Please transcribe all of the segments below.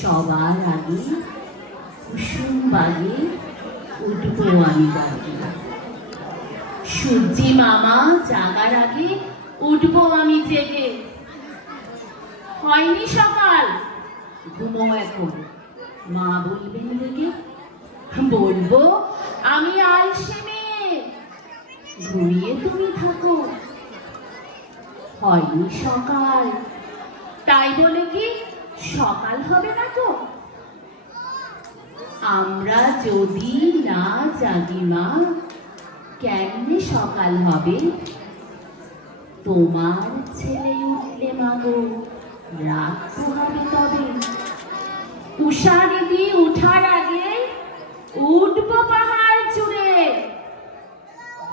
সবার আগে কুসুম বাগে উঠবো আমি ডাকে। সূর্যি মামা জাগার আগে উঠবো আমি জেগে। হয়নি সকাল, ঘুমো এখন, মা বলবেন রেগে। বলবো আমি আলসে মেয়ে, ঘুমিয়ে তুমি থাকো। হয়নি সকাল, তাই বলে কি সকাল হবে না তো? আমরা যদি না জাগি মা, কেমনে সকাল হবে? তোমার ছেলে উঠলে মাগো রাত পোহাবে তবে। উষা দিদি উঠার আগে উঠবো পাহাড় চূড়ে।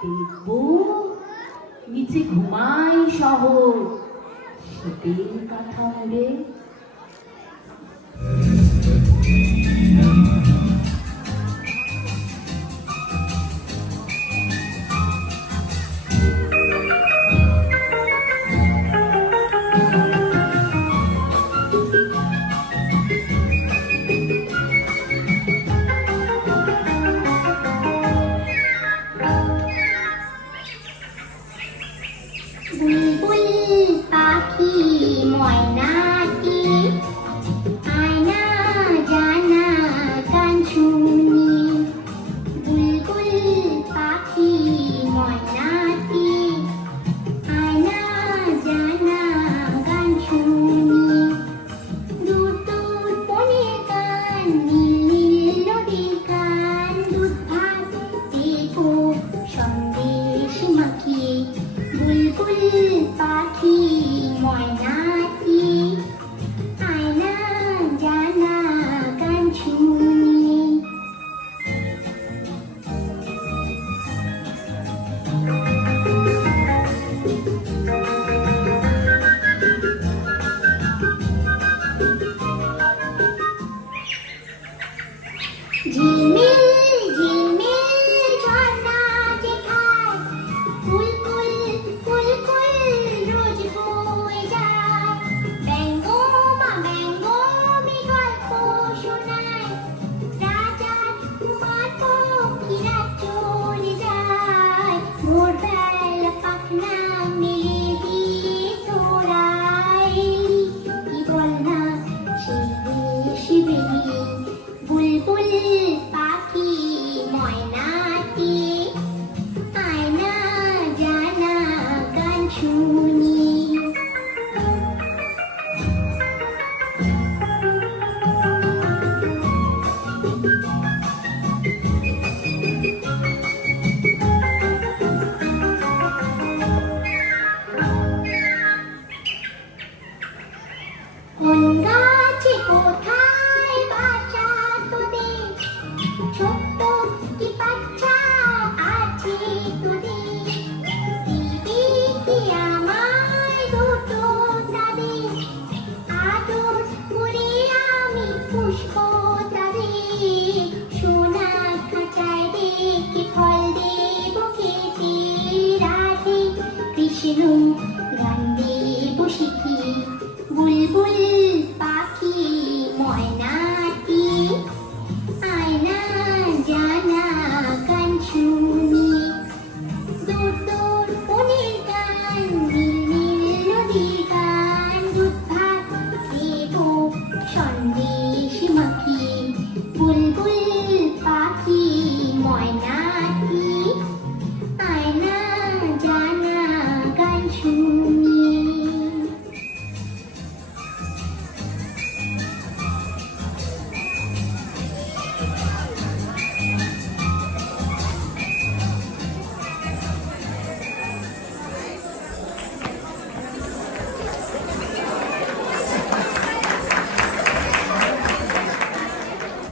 দেখবো নিচে ঘুমাই শহর শীতের কাঁথা মুড়ে। বুলবুল পাখি ময়নাটি আয়না জানা গান শুনি। বুলবুল পাখি ময়নাটি আয়না জানা গান শুনি। দূর দূর বনের গান, নীল নীল নদীর গান, দুধ ভাত দেবো সন্দেশ মাখিয়ে। বুলবুল পাখি ময়নাটি আয়না জানা গান শুনি। ঝিলমিল ঝিলমিল ঝর্ণা যেথায় ফুলফুল ফুলফুল রোজ বয়ে যায়। ব্যঙ্গমা ব্যঙ্গমী গল্প শোনায়, রাজার কুমার পক্ষীরা চলে যায়। ভোরবেলা পাখনা মেলে দিয়ে তোরায়, কি বল না সেই দেশে বেরিয়ে। বুলবুল পাখি ময়নাটি আয়না জানা গান শুনি। কোন গাছে কোথায় বাসা তোদের, ছোট্ট কি বাচ্চা আছে তোদের? দিবি কি আমায় দুটো তাদের, আদর করে আমি পুষবো তাদের। সোনা খাঁচায় রেখে ফল দেবো খেতে, রাধে কৃষ্ণ গান দেবো শিখিয়ে। বুলবুল পাখি ময়নাটি আয়না জানা গান শুনি। দূর দূর বনের গান, নীল নীল নদীর গান, দুধ ভাত দেবো সন্দেশ মাখিয়ে। বুলবুল পাখি ময়নাটি আয়না জানা গান শুনি।